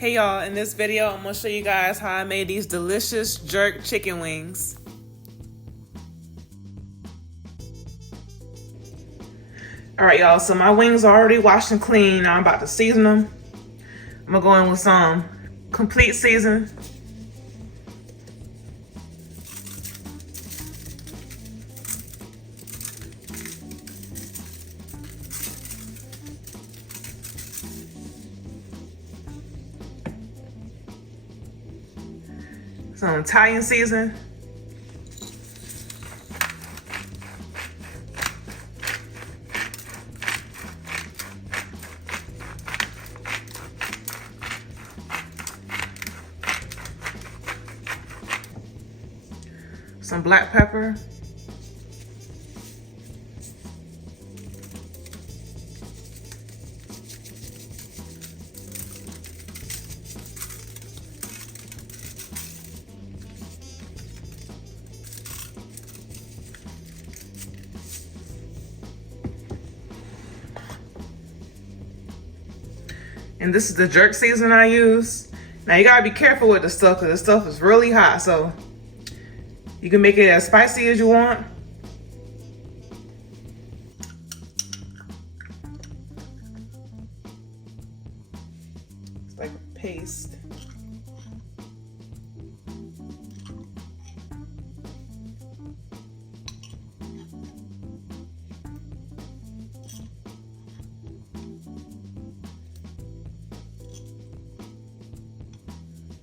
Hey y'all, in this video I'm going to show you guys how I made these delicious jerk chicken wings. Alright y'all, so my wings are already washed and clean. Now I'm about to season them. I'm going to go in with some complete season. Some Italian season. Some black pepper. And this is the jerk seasoning I use. Now you gotta be careful with the stuff because the stuff is really hot, so you can make it as spicy as you want. It's like a paste.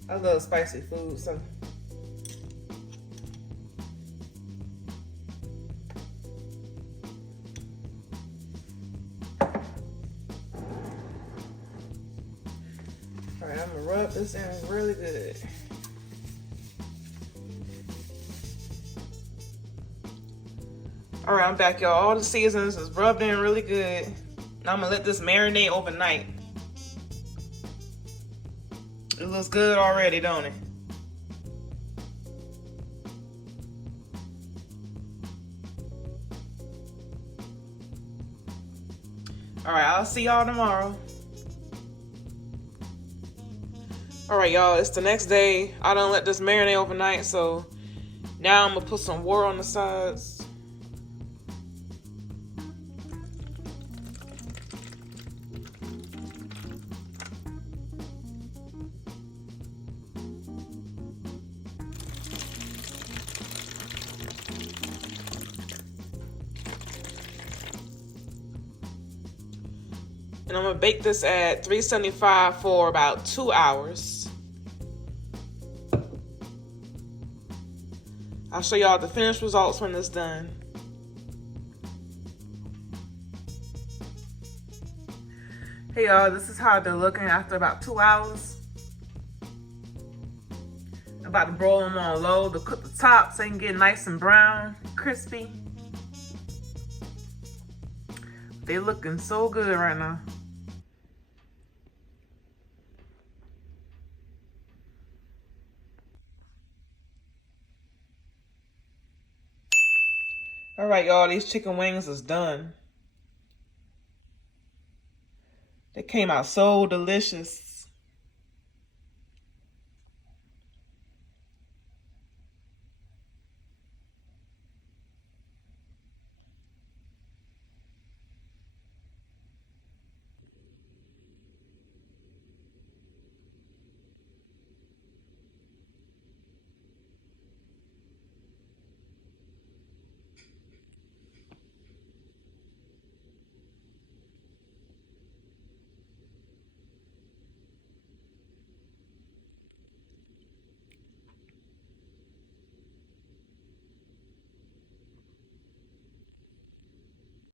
I love spicy food, so alright, I'm gonna rub this in really good. Alright, I'm back, y'all. All the seasons is rubbed in really good. Now I'm gonna let this marinate overnight. It looks good already, don't it? Alright, I'll see y'all tomorrow. Alright, y'all, it's the next day. I done let this marinate overnight, so now I'm gonna put some water on the sides. And I'm gonna bake this at 375 for about 2 hours. I'll show y'all the finished results when it's done. Hey y'all, this is how they're looking after about 2 hours. I'm about to broil them on low to cook the top so they can get nice and brown, crispy. They looking so good right now. All right, y'all, these chicken wings is done. They came out so delicious.